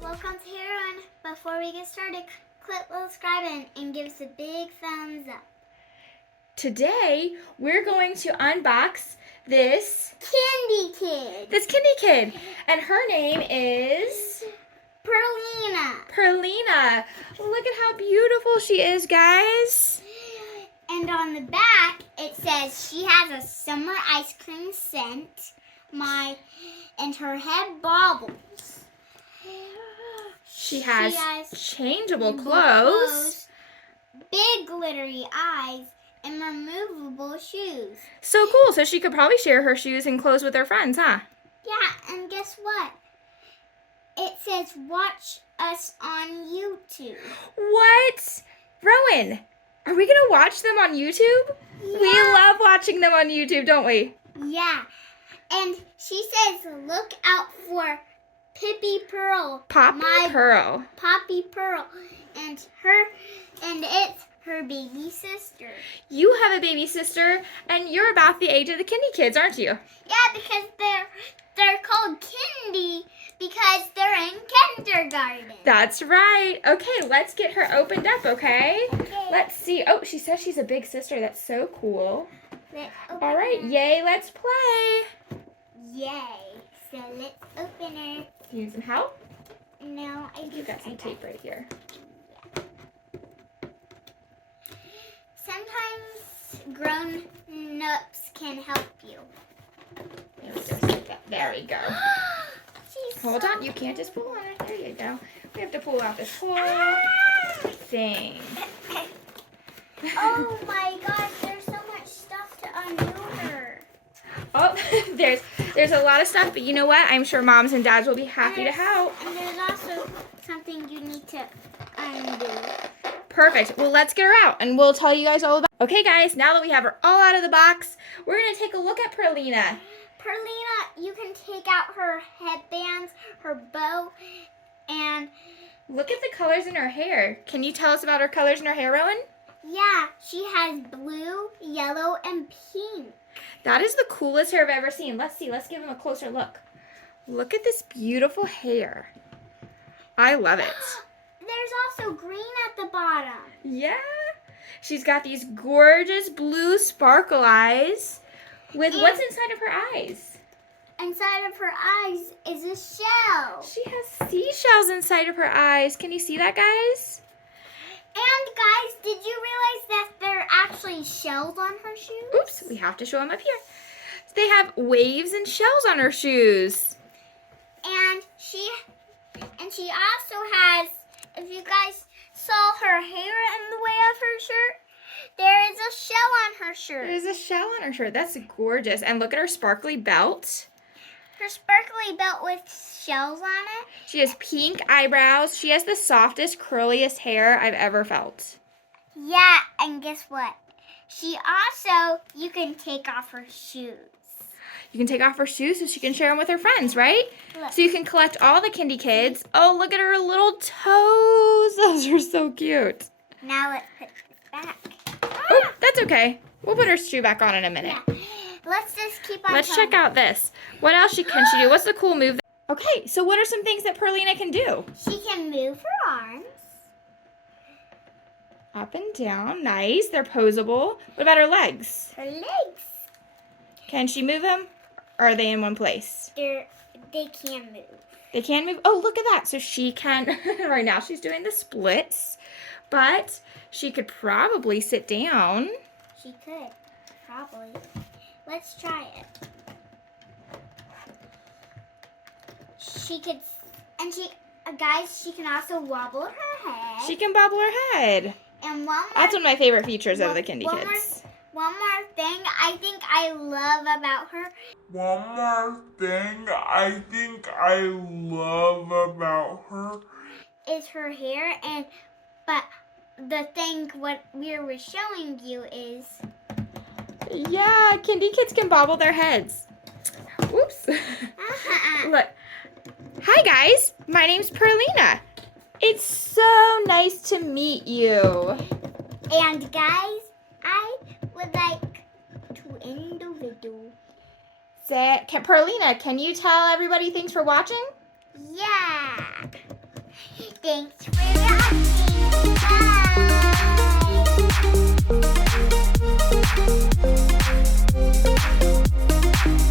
Welcome to everyone. Before we get started, click subscribe and give us a big thumbs up. Today, we're going to unbox this Kindi Kids. Kindi Kid. And her name is Perlina. Look at how beautiful she is, guys. And on the back, it says she has a summer ice cream scent. And her head bobbles. She has changeable clothes, big glittery eyes, and removable shoes. So cool. So she could probably share her shoes and clothes with her friends, huh? Yeah, and guess what? It says watch us on YouTube. What? Rowan, are we going to watch them on YouTube? Yeah. We love watching them on YouTube, don't we? Yeah. And she says look out for Pearl. Poppy Pearl. And it's her baby sister. You have a baby sister, and you're about the age of the Kindi Kids, aren't you? Yeah, because they're called Kindi because they're in kindergarten. That's right. Okay, let's get her opened up, okay? Let's see. Oh, she says she's a big sister. That's so cool. All right, yay, let's play. Yay. So let's open her. You need some help? No, You've got some tape right here. Sometimes grown-ups can help you. There we go. Hold on, you can't just pull on it. There you go. We have to pull out this whole thing. Oh my gosh, there's so much stuff to undo her. Oh, there's a lot of stuff, but you know what? I'm sure moms and dads will be happy to help. And there's also something you need to undo. Perfect. Well, let's get her out, and we'll tell you guys all about it. Okay, guys, now that we have her all out of the box, we're going to take a look at Perlina. Perlina, you can take out her headbands, her bow, and... Look at the colors in her hair. Can you tell us about her colors in her hair, Rowan? Yeah, she has blue, yellow, and pink. That is the coolest hair I've ever seen. Let's see. Let's give them a closer look. Look at this beautiful hair. I love it. There's also green at the bottom. Yeah. She's got these gorgeous blue sparkle eyes with what's inside of her eyes? Inside of her eyes is a shell. She has seashells inside of her eyes. Can you see that, guys? And guys, did you realize that there are actually shells on her shoes? Oops, we have to show them up here. They have waves and shells on her shoes. And she also has, if you guys saw her hair in the way of her shirt, there is a shell on her shirt. There's a shell on her shirt. That's gorgeous. And look at her sparkly belt. Her sparkly belt with shells on it. She has pink eyebrows. She has the softest, curliest hair I've ever felt. Yeah, and guess what? You can take off her shoes. You can take off her shoes so she can share them with her friends, right? Look. So you can collect all the Kindi Kids. Oh, look at her little toes. Those are so cute. Now let's put this back. Oh, that's okay. We'll put her shoe back on in a minute. Yeah. Let's just keep on Let's check out this. What else can she do? What's the cool move? Okay, so what are some things that Perlina can do? She can move her arms. Up and down. Nice. They're posable. What about her legs? Her legs. Can she move them? Or are they in one place? They can move. They can move. Oh, look at that. So she can, right now she's doing the splits, but she could probably sit down. She could, probably. Let's try it. She could, and guys, she can also wobble her head. She can bobble her head. And one more. That's one of my favorite features of the Kindi Kids. One more thing I think I love about her. One more thing I think I love about her is her hair, but the thing what we were showing you is. Yeah, Kindi Kids can bobble their heads. Whoops. Look. Hi guys, my name's Perlina. It's so nice to meet you. And guys, I would like to end the video. Perlina, can you tell everybody thanks for watching? Yeah. Thanks for watching.